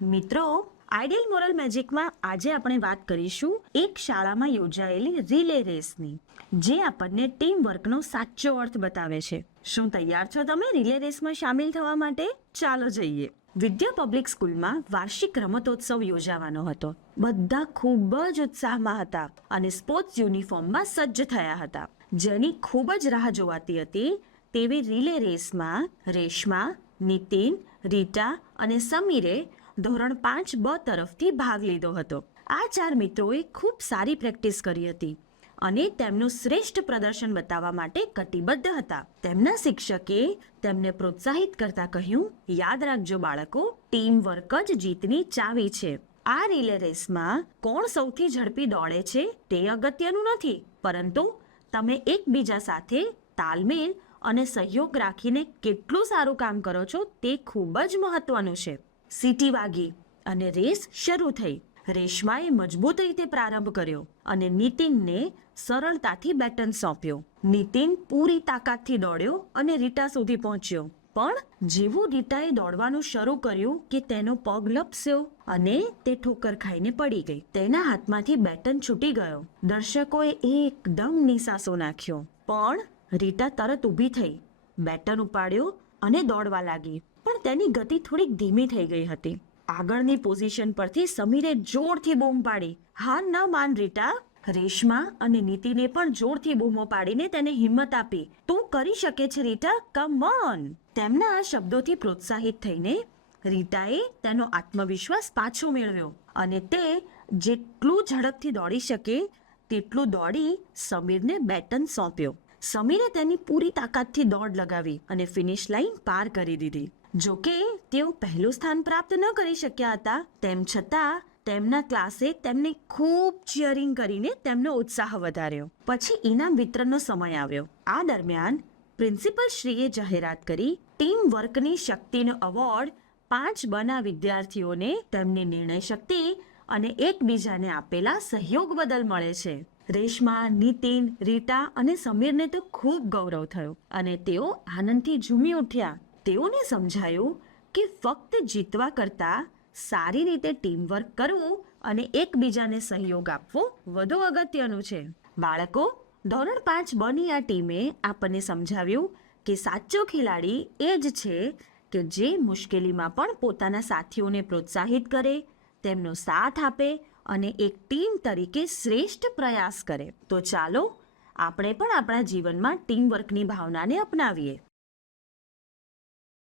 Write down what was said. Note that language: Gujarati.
મિત્રો, આઈડિયલ મોરલ મેજિકમાં આજે આપણે વાત કરીશું એક શાળામાં યોજાયેલી રિલે રેસની, જે આપણને ટીમ વર્કનો સાચો અર્થ બતાવે છે. શું તૈયાર છો તમે રિલે રેસમાં સામેલ થવા માટે? ચાલો જઈએ. વિદ્યા પબ્લિક સ્કૂલમાં વાર્ષિક રમતોત્સવ યોજાવાનો હતો. બધા ખૂબ જ ઉત્સાહમાં હતા અને સ્પોર્ટ્સ યુનિફોર્મમાં સજ્જ થયા હતા. જેની ખૂબ જ રાહ જોવાતી હતી તેવી રિલે રેસમાં રેશમા, નીતિન, રીટા અને સમીરે ધોરણ 5B તરફથી ભાગ લીધો હતો. આ 4 મિત્રોએ ખૂબ સારી પ્રેક્ટિસ કરી હતી અને તેમનું શ્રેષ્ઠ પ્રદર્શન બતાવવા માટે કટિબદ્ધ હતા. તેમના શિક્ષકે તેમને પ્રોત્સાહિત કરતા કહ્યું, યાદ રાખજો બાળકો, ટીમ વર્ક જ જીતની ચાવી છે. આ રિલે રેસમાં કોણ સૌથી ઝડપી દોડે છે તે અગત્યનું નથી, પરંતુ તમે એકબીજા સાથે તાલમેલ અને સહયોગ રાખીને કેટલું સારું કામ કરો છો તે ખૂબ જ મહત્વનું છે. સીટી વાગી અને રેસ શરૂ થઈ. રેશમાએ મજબૂત રીતે પ્રારંભ કર્યો અને નીતિનને સરળતાથી બેટન સોંપ્યો. નીતિન પૂરી તાકાતથી દોડ્યો અને રીટા સુધી પહોંચ્યો. પણ જેવું રીટાએ દોડવાનું શરૂ કર્યું કે તેનો પગ લપસ્યો અને તે ઠોકર ખાઈને પડી ગઈ. તેના હાથમાંથી બેટન છૂટી ગયો. દર્શકોએ એકદમ નિસાસો નાખ્યો. પણ રીટા તરત ઊભી થઈ, બેટન ઉપાડ્યો અને દોડવા લાગી. પણ તેની ગતિ થોડીક ધીમી થઈ ગઈ હતી. આગળની પોઝિશન પરથી સમીરે જોરથી બૂમ પાડી, હાર ન માન રીટા. રેશમા અને નીતિને પણ જોરથી બૂમો પાડીને તેને હિંમત આપી. તું કરી શકે છે રીટા, કમ ઓન. તેમના આ શબ્દોથી પ્રોત્સાહિત થઈને રીટાએ તેનો આત્મવિશ્વાસ પાછો મેળવ્યો અને તે જેટલું ઝડપથી દોડી શકે તેટલું દોડી સમીરને બેટન સોંપ્યો. સમીરે તેની પૂરી તાકાતથી દોડ લગાવી અને ફિનિશ લાઈન પાર કરી દીધી. જોકે તેઓ પહેલું સ્થાન પ્રાપ્ત ન કરી શક્યા હતા, તેમ છતાં તેમના ક્લાસે તેમને ખૂબ ચીયરિંગ કરીને તેમનો ઉત્સાહ વધાર્યો. પછી ઇનામ વિતરણનો સમય આવ્યો. આ દરમિયાન પ્રિન્સિપલ શ્રીએ જાહેરાત કરી, ટીમ વર્કની શક્તિનો એવોર્ડ 5Bના વિદ્યાર્થીઓને તેમની નિર્ણય શક્તિ અને એકબીજાને આપેલા સહયોગ બદલ મળે છે. રેશમા, નીતિન, રીટા અને સમીરને તો ખૂબ ગૌરવ થયો અને તેઓ આનંદથી ઝૂમી ઉઠ્યા. તેઓને સમજાયું કે ફક્ત જીતવા કરતાં સારી રીતે ટીમવર્ક કરવું અને એકબીજાને સહયોગ આપવો વધુ અગત્યનું છે. બાળકો, ધોરણ 5Bની આ ટીમે આપણને સમજાવ્યું કે સાચો ખેલાડી એ જ છે કે જે મુશ્કેલીમાં પણ પોતાના સાથીઓને પ્રોત્સાહિત કરે, તેમનો સાથ આપે અને એક ટીમ તરીકે શ્રેષ્ઠ પ્રયાસ કરે. તો ચાલો આપણે પણ આપણા જીવનમાં ટીમવર્કની ભાવનાને અપનાવીએ.